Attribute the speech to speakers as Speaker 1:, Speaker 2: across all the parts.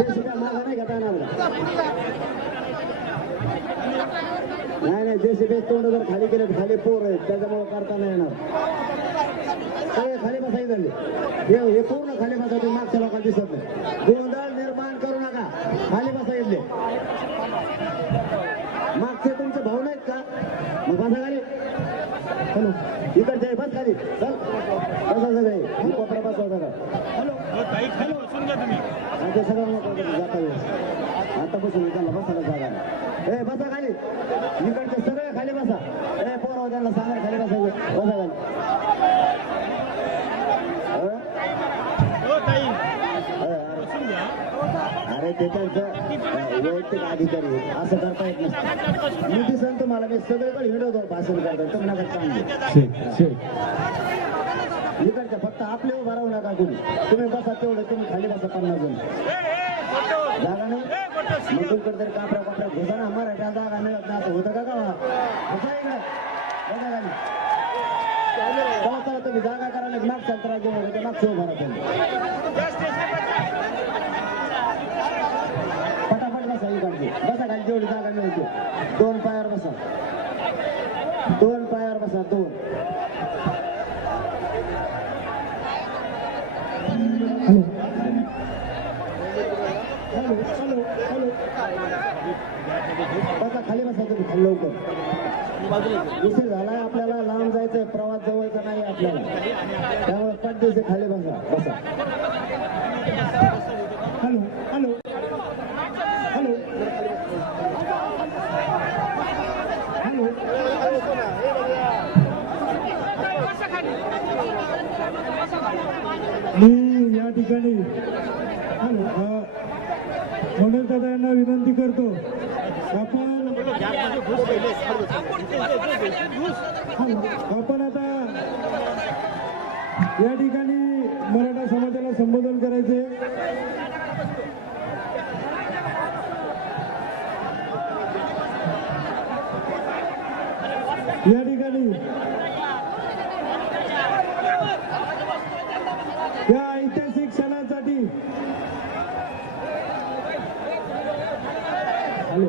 Speaker 1: JCB मागा नाही घेता येणार नाही नाही जेसीबी तोंड जर खाली केले खाली पोर आहेत. त्याच्यामुळे करता नाही येणार. सगळे खाली बसाई झाले. हे पूर्ण खाली बसा तुम्ही मागच्या लोकांना दिसत नाही. गोंधळ निर्माण करू नका. खाली बसा इथले मागचे तुमचे भाऊ नाहीत का? मग बसा खाली. हॅलो. इकडचे बस खाली. चल. बसा सगळे. ही कोपरा बसवा सगळं हॅलो.
Speaker 2: हॅलो. बसून घ्या तुम्ही
Speaker 1: आता सगळं लोकांकडे जाता वेळेस आता बसून त्यांना बसायला जागा ए बसा खाली. इकडचे सगळे खाली बसा. ए पोरा त्यांना सांगा खाली बसायचं. बसा खाली. अरे,
Speaker 2: बसून
Speaker 1: ते त्यांचं वैयक्तिक अधिकारी असं करता येत नसतं मी दिसन तुम्हाला मी सगळेकडे हिडवतो भाषण करतो तुम्ही नका सांगू. इकडच्या फक्त आपले उभा राहू नका तुम्ही तुम्ही बसा तेवढं तुम्ही खाली बसा पन्नास जण. जागा नाही? मग तुमकडे तरी कापरा घुसा ना. मराठा जागा मिळत नाही. असं होतं का का चला तुम्ही जागा करायला मागच्या त्रास घेऊन येतो, मागचं उभा राहतो पटापट बसा इकडची. बसा खाली. जेवढी जागा मिळते. दोन पायावर बसा. दोन पायावर बसा. दोन हॅलो हॅलो हॅलो. बसा खाली बसा तुम्ही खाली लवकर. उशीर झालाय आपल्याला लांब जायचंय प्रवास जवळचा नाही आपल्याला. त्यामुळे पाच दिवशी खाली बसा बसा. Hello hello. हॅलो. हॅलो.
Speaker 3: मी या ठिकाणी मनोज दादा यांना विनंती करतो. आपण आपण आता या ठिकाणी मराठा समाजाला संबोधन करायचे या ठिकाणी या ऐतिहासिक क्षणासाठी हॅलो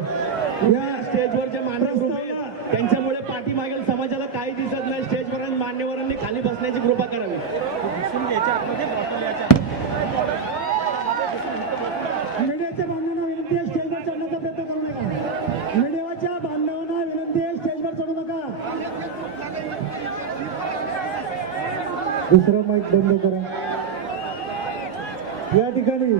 Speaker 3: या
Speaker 4: स्टेजवरचे मान्यवर उभे आहेत. त्यांच्यामुळे पाठीमागील समाजाला काही दिसत नाही. स्टेजवर आणि मान्यवरांनी खाली बसण्याची कृपा करावी.
Speaker 3: मीडियाच्या बांधवांना विनंती आहे स्टेजवर चढण्याचा प्रयत्न करू नका. मीडियाच्या बांधवांना विनंती आहे स्टेजवर चढू नका. दुसरा माईक बंद करा. या ठिकाणी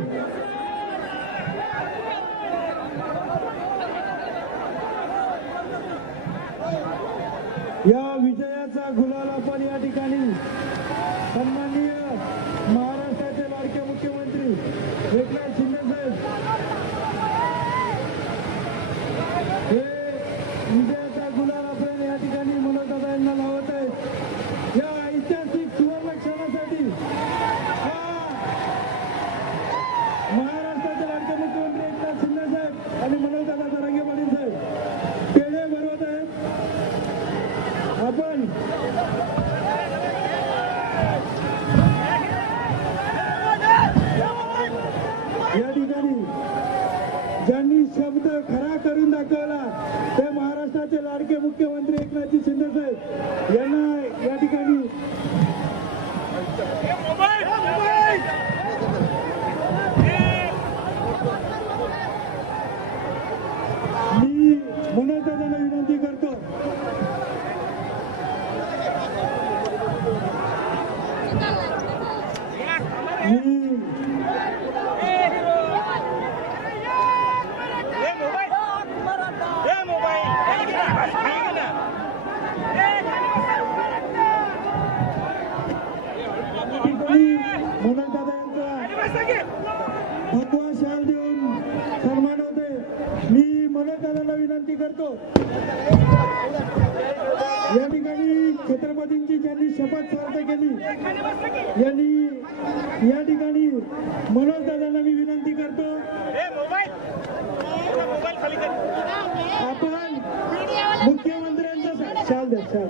Speaker 3: या विजयाचा गुलाल आपण या ठिकाणी सन्माननीय महाराष्ट्राचे लाडके मुख्यमंत्री एकनाथ शिंदे साहेब हे विजयाचा गुलाल आपण या ठिकाणी मनोजदादा यांना लावत आहे या ऐतिहासिक सुवर्ण क्षणासाठी हा महाराष्ट्राचे लाडके मुख्यमंत्री एकनाथ शिंदे साहेब आणि मनोजदादा जरांगे पाटील साहेब पेढे भरवत आहेत आपण या ठिकाणी ज्यांनी शब्द खरा करून दाखवला. ते महाराष्ट्राचे लाडके मुख्यमंत्री एकनाथजी शिंदे साहेब यांना या ठिकाणी मी मनोज विनंती करतो मी
Speaker 2: ए मोबाईल ए मोबाईल खाली गेला, खाली गेला.
Speaker 3: ठिकाणी मनोज दादा यांचा भगवा शाल देऊन सन्मान होते. मी मनोज दादाला विनंती करतो. या ठिकाणी छत्रपतींची ज्यांनी शपथ स्पर्धा केली यांनी या ठिकाणी मनोज दादांना मी विनंती करतो.
Speaker 2: ए मोबाईल. मोबाईल खाली कर.
Speaker 3: आपण मुख्यमंत्र्यांचा शाल द्या शाल.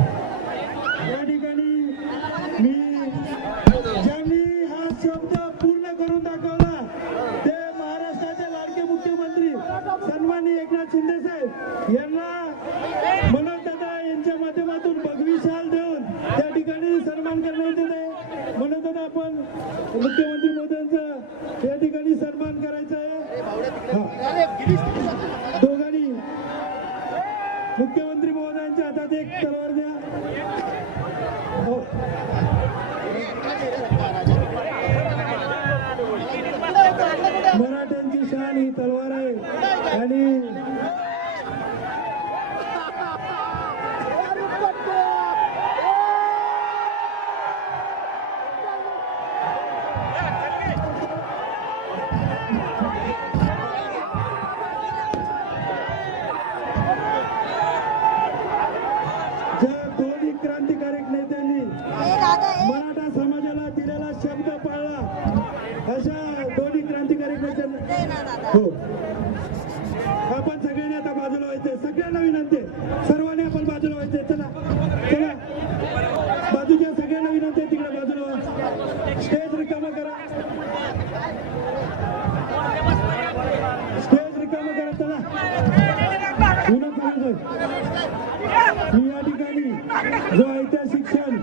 Speaker 3: मुख्यमंत्री मोदयांचा या ठिकाणी सन्मान करायचा आहे. दोघांनी मुख्यमंत्री महोदयांच्या हातात एक तलवार द्या. हो. मराठ्यांची शान ही तलवार आहे. आणि शब्द पाळला. अशा दोन्ही क्रांतिकारी हो. आपण सगळ्यांनी आता बाजूला व्हायचंय. सगळ्यांना विनंती सर्वांनी आपण बाजूला व्हायचंय. चला. चला. बाजूच्या सगळ्यांना विनंती तिकडे बाजूला व्हा. स्टेज रिकामा करा. स्टेज रिकामा करा. चला. विनंती मी या ठिकाणी जो ऐतिहासिक क्षण